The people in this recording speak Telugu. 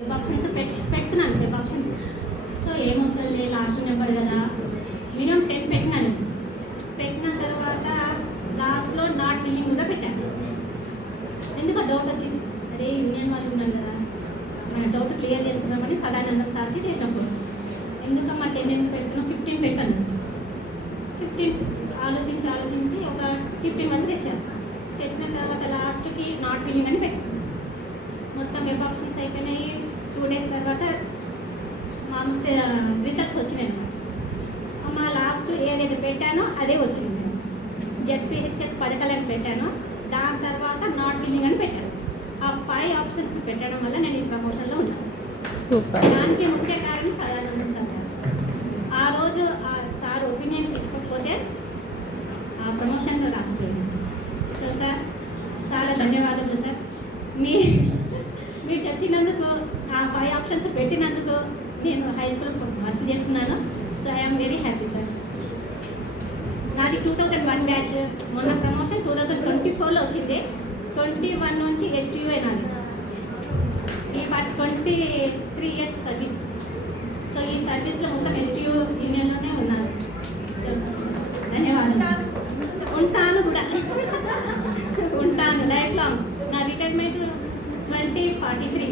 వెబ్ ఆప్షన్స్ పెడుతున్నాను వెబ్ ఆప్షన్స్. సో ఏమొస్తుంది లాస్ట్ నెంబర్ కదా, మినిమం 10 పెట్టినాను. పెట్టిన తర్వాత లాస్ట్లో నాట్ బిల్లింగ్ కూడా పెట్టాను. ఎందుకు డౌట్ వచ్చింది, అదే యూనియన్ వాళ్ళు ఉన్నారు కదా, మన డౌట్ క్లియర్ చేసుకున్నామని సదానందం సార్కి చేసినప్పుడు ఎందుకమ్మా 10 ఎందుకు పెడుతున్నాం, 15 పెట్టాను. 15 ఆలోచించి ఒక 15 వరకు తెచ్చాను. తెచ్చిన తర్వాత లాస్ట్కి నాట్ బిల్లింగ్ అని పెట్టాను. మొత్తం వెబ్ ఆప్షన్స్ అయిపోయినాయి. 2 days తర్వాత మా రిజల్ట్స్ వచ్చినాయి. అమ్మ లాస్ట్ ఏదైతే పెట్టానో అదే వచ్చింది. జెడ్పీహెచ్ఎస్ పడకలని పెట్టాను, దాని తర్వాత నాట్ బిల్లింగ్ అని పెట్టాను. ఆ 5 ఆప్షన్స్ పెట్టడం వల్ల నేను ఈ ప్రమోషన్లో ఉన్నాను. దానికి ముఖ్య కారణం సదానందం సార్. ఆ రోజు ఆ సార్ ఒపీనియన్ తీసుకోకపోతే ఆ ప్రమోషన్లో రాకపోయింది. సో సార్ చాలా ధన్యవాదాలు సార్. మీరు చెప్పినందుకు, ఆ 5 ఆప్షన్స్ పెట్టినందుకు నేను హై స్కూల్ వర్క్ చేస్తున్నాను. So I'm very happy sir. నాది 2001 బ్యాచ్. మొన్న ప్రమోషన్ 2024లో వచ్చింది. 21 నుంచి ఎస్టీయూ నాది. ఈ 23 years సర్వీస్. సో ఈ సర్వీస్లో మొత్తం ఎస్టీయూ యూనియన్లోనే ఉన్నాను. సో ధన్యవాదాలు. ఉంటాను కూడా ఉంటాను లైఫ్ లాంగ్. నా రిటైర్మెంట్ 2043.